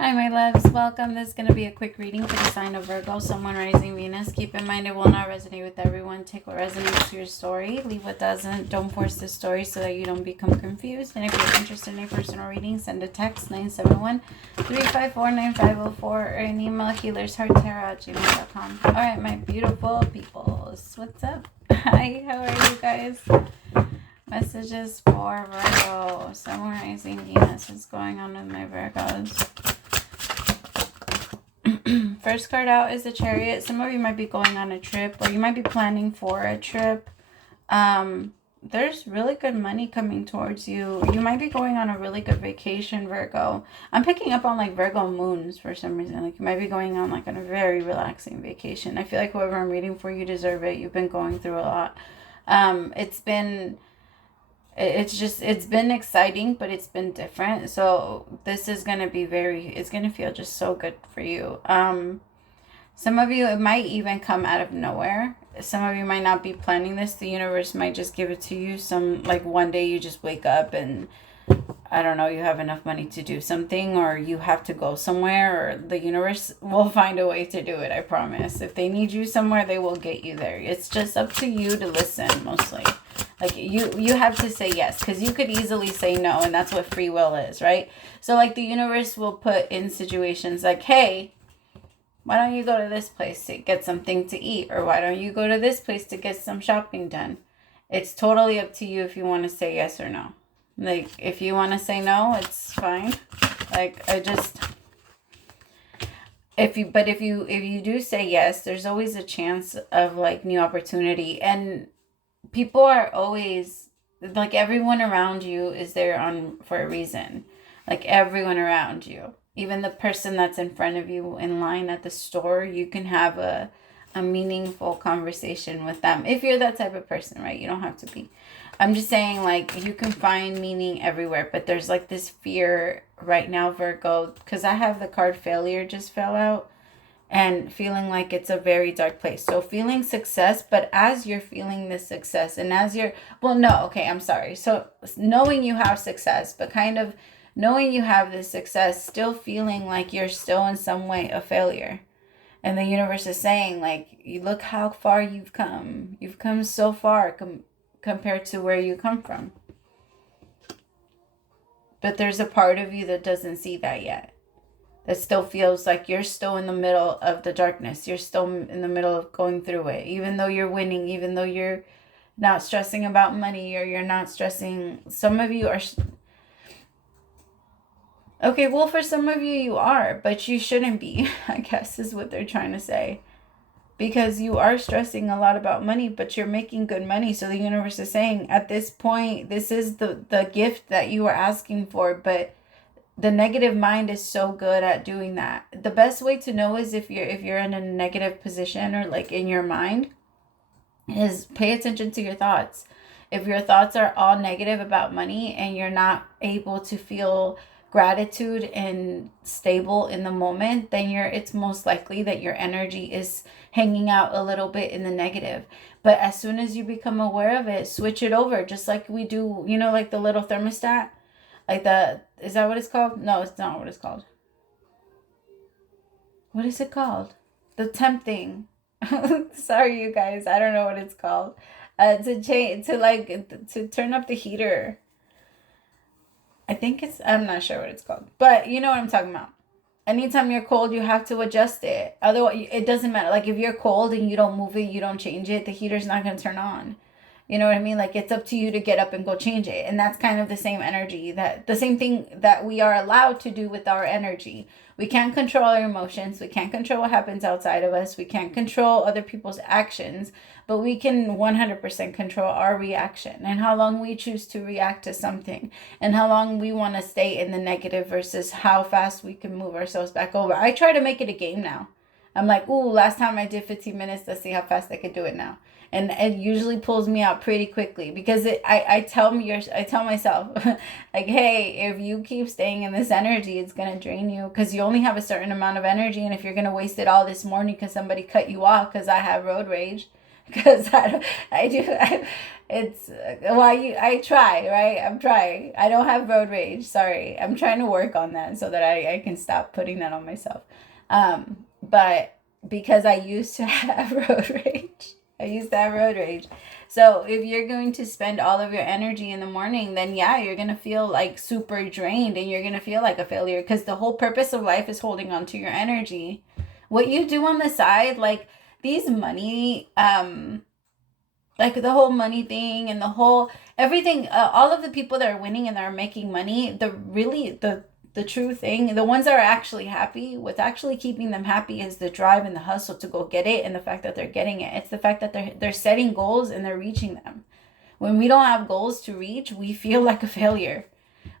Hi, my loves. Welcome. This is going to be a quick reading for the sign of Virgo, Someone Rising Venus. Keep in mind it will not resonate with everyone. Take what resonates to your story. Leave what doesn't. Don't force the story so that you don't become confused. And if you're interested in a personal reading, send a text 971-354-9504 or an email HealersHeartTarot@gmail.com. All right, my beautiful peoples. What's up? Hi, how are you guys? Messages for Virgo, Someone Rising Venus. What's going on with my Virgos? First card out is the Chariot. Some of you might be going on a trip, or you might be planning for a trip. There's really good money coming towards you. You might be going on a really good vacation, Virgo. I'm picking up on like Virgo moons for some reason. Like you might be going on like on a very relaxing vacation. I feel like whoever I'm reading for, you deserve it. You've been going through a lot. It's been exciting, but it's been different. So this is going to be it's going to feel just so good for you. Some of you, it might even come out of nowhere. Some of you might not be planning this. The universe might just give it to you. Like one day you just wake up and I don't know, you have enough money to do something, or you have to go somewhere, or the universe will find a way to do it. I promise. If they need you somewhere, they will get you there. It's just up to you to listen, mostly. Like you have to say yes, because you could easily say no, and that's what free will is, right? So like the universe will put in situations like, hey, why don't you go to this place to get something to eat? Or why don't you go to this place to get some shopping done? It's totally up to you if you want to say yes or no. Like, if you want to say no, it's fine. Like, if you do say yes, there's always a chance of like new opportunity. And people are always, like, everyone around you is there for a reason. Like, everyone around you. Even the person that's in front of you in line at the store, you can have a meaningful conversation with them. If you're that type of person, right? You don't have to be. I'm just saying, like, you can find meaning everywhere. But there's, like, this fear right now, Virgo. Because I have the card failure just fell out. And feeling like it's a very dark place. So feeling success, but as you're feeling this success and as you're, I'm sorry. So knowing you have success, but kind of knowing you have this success, still feeling like you're still in some way a failure. And the universe is saying, like, you look how far you've come. You've come so far compared to where you come from. But there's a part of you that doesn't see that yet. That still feels like you're still in the middle of the darkness. You're still in the middle of going through it. Even though you're winning, even though you're not stressing about money, or you're not stressing. Some of you are. Okay, well, for some of you, you are. But you shouldn't be, I guess, is what they're trying to say. Because you are stressing a lot about money, but you're making good money. So the universe is saying, at this point, this is the gift that you are asking for. But the negative mind is so good at doing that. The best way to know is if you're in a negative position, or like in your mind, is pay attention to your thoughts. If your thoughts are all negative about money and you're not able to feel gratitude and stable in the moment, then it's most likely that your energy is hanging out a little bit in the negative. But as soon as you become aware of it, switch it over, just like we do, like the little thermostat. Like is that what it's called? No, it's not what it's called. What is it called? The temp thing. Sorry, you guys. I don't know what it's called. To turn up the heater. I'm not sure what it's called. But you know what I'm talking about. Anytime you're cold, you have to adjust it. Otherwise, it doesn't matter. Like, if you're cold and you don't move it, you don't change it, the heater's not going to turn on. You know what I mean? Like, it's up to you to get up and go change it. And that's kind of the same energy, the same thing that we are allowed to do with our energy. We can't control our emotions. We can't control what happens outside of us. We can't control other people's actions, but we can 100% control our reaction and how long we choose to react to something, and how long we want to stay in the negative versus how fast we can move ourselves back over. I try to make it a game now. I'm like, ooh, last time I did 15 minutes. Let's see how fast I could do it now. And it usually pulls me out pretty quickly, because I tell myself, like, hey, if you keep staying in this energy, it's going to drain you, because you only have a certain amount of energy. And if you're going to waste it all this morning because somebody cut you off, because I have road rage, because I try, right? I'm trying. I don't have road rage. Sorry. I'm trying to work on that so that I can stop putting that on myself. But because I used to have road rage. I used to have road rage. So if you're going to spend all of your energy in the morning, then yeah, you're going to feel like super drained and you're going to feel like a failure, because the whole purpose of life is holding on to your energy. What you do on the side, like these money, like the whole money thing and the whole everything, all of the people that are winning and that are making money, the true thing, the ones that are actually happy, what's actually keeping them happy is the drive and the hustle to go get it, and the fact that they're getting it. It's the fact that they're setting goals and they're reaching them. When we don't have goals to reach, we feel like a failure.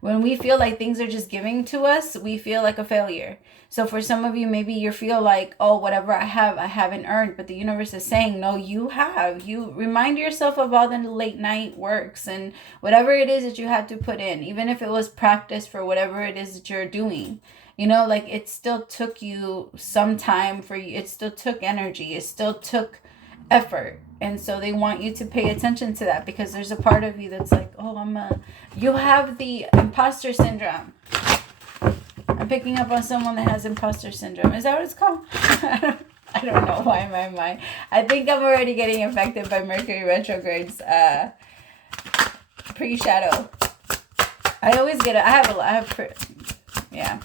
When we feel like things are just giving to us, we feel like a failure. So for some of you, maybe you feel like, oh, whatever I have, I haven't earned. But the universe is saying, no, you have. You remind yourself of all the late night works and whatever it is that you had to put in, even if it was practice for whatever it is that you're doing. Like it still took you some time for you. It still took energy. It still took effort. And so they want you to pay attention to that, because there's a part of you that's like, oh, you have the imposter syndrome. I'm picking up on someone that has imposter syndrome. Is that what it's called? I don't know why my mind. I think I'm already getting affected by Mercury retrogrades pre-shadow. Yeah.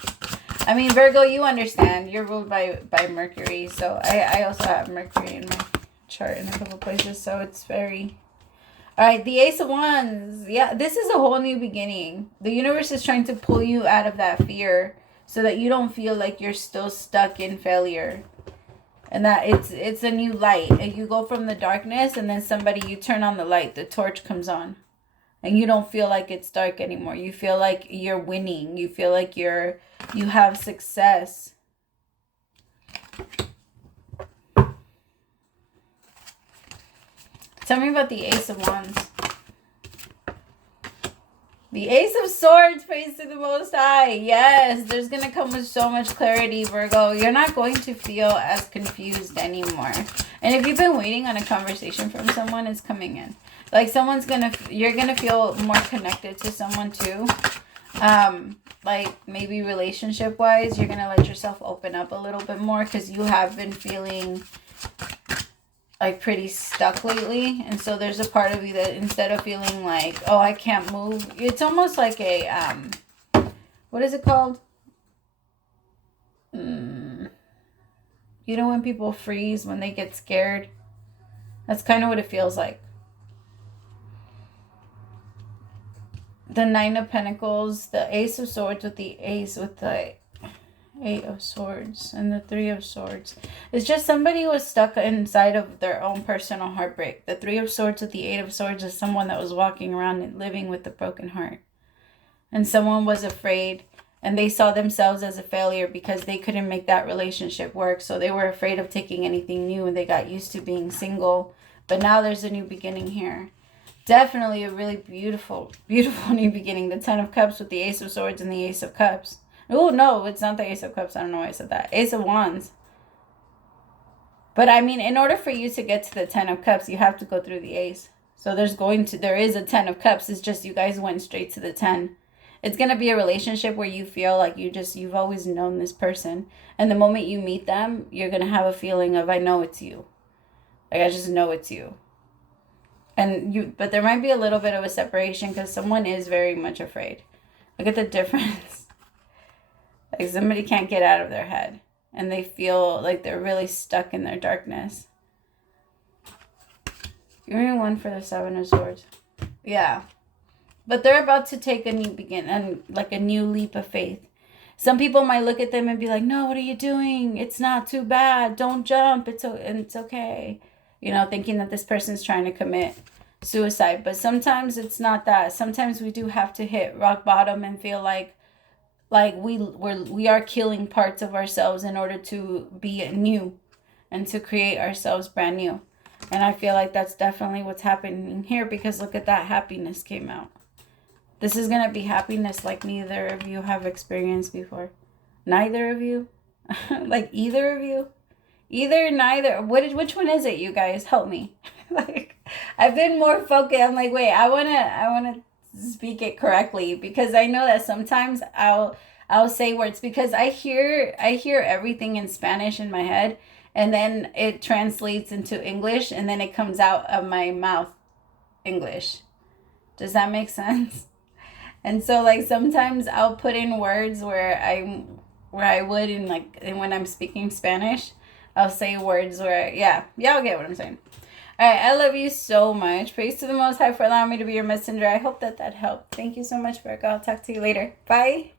I mean, Virgo, you understand. You're ruled by Mercury. So I also have Mercury in my chart in a couple places. So it's very... All right, the Ace of Wands. Yeah, this is a whole new beginning. The universe is trying to pull you out of that fear so that you don't feel like you're still stuck in failure. And that it's a new light. And you go from the darkness, and then you turn on the light. The torch comes on. And you don't feel like it's dark anymore. You feel like you're winning. You feel like you have success. Tell me about the Ace of Wands. The Ace of Swords, praise to the Most High. Yes, there's going to come with so much clarity, Virgo. You're not going to feel as confused anymore. And if you've been waiting on a conversation from someone, it's coming in. Like you're going to feel more connected to someone too. Like maybe relationship-wise, you're going to let yourself open up a little bit more, because you have been feeling like pretty stuck lately. And so there's a part of you that instead of feeling like, oh, I can't move, it's almost like a what is it called, when people freeze when they get scared? That's kind of what it feels like. The Nine of Pentacles, the Ace of Swords with the Ace, with the Eight of Swords and the Three of Swords. It's just somebody was stuck inside of their own personal heartbreak. The Three of Swords with the Eight of Swords is someone that was walking around and living with a broken heart. And someone was afraid, and they saw themselves as a failure because they couldn't make that relationship work. So they were afraid of taking anything new, and they got used to being single. But now there's a new beginning here. Definitely a really beautiful, beautiful new beginning. The Ten of Cups with the Ace of Swords and the Ace of Cups. Oh, no, it's not the Ace of Cups. I don't know why I said that. Ace of Wands. But, I mean, in order for you to get to the Ten of Cups, you have to go through the Ace. So there is a Ten of Cups. It's just you guys went straight to the 10. It's going to be a relationship where you feel like you've always known this person. And the moment you meet them, you're going to have a feeling of, I know it's you. Like, I just know it's you. But there might be a little bit of a separation because someone is very much afraid. Look at the difference. Like somebody can't get out of their head and they feel like they're really stuck in their darkness. Give me one for the Seven of Swords. Yeah. But they're about to take a new and like a new leap of faith. Some people might look at them and be like, no, what are you doing? It's not too bad. Don't jump. It's okay. Thinking that this person's trying to commit suicide. But sometimes it's not that. Sometimes we do have to hit rock bottom and feel like we are killing parts of ourselves in order to be new and to create ourselves brand new. And I feel like that's definitely what's happening here, because look at that, happiness came out. This is going to be happiness like neither of you have experienced before. Neither of you? Like either of you? Either, neither. Which one is it, you guys? Help me. Like, I've been more focused. I'm like, wait, I wanna speak it correctly, because I know that sometimes I'll say words because I hear everything in Spanish in my head, and then it translates into English, and then it comes out of my mouth English. Does that make sense? And so like sometimes I'll put in words where I would in like and when I'm speaking Spanish, I'll say words where yeah, y'all get what I'm saying. All right, I love you so much. Praise to the Most High for allowing me to be your messenger. I hope that helped. Thank you so much, Virgo. I'll talk to you later. Bye.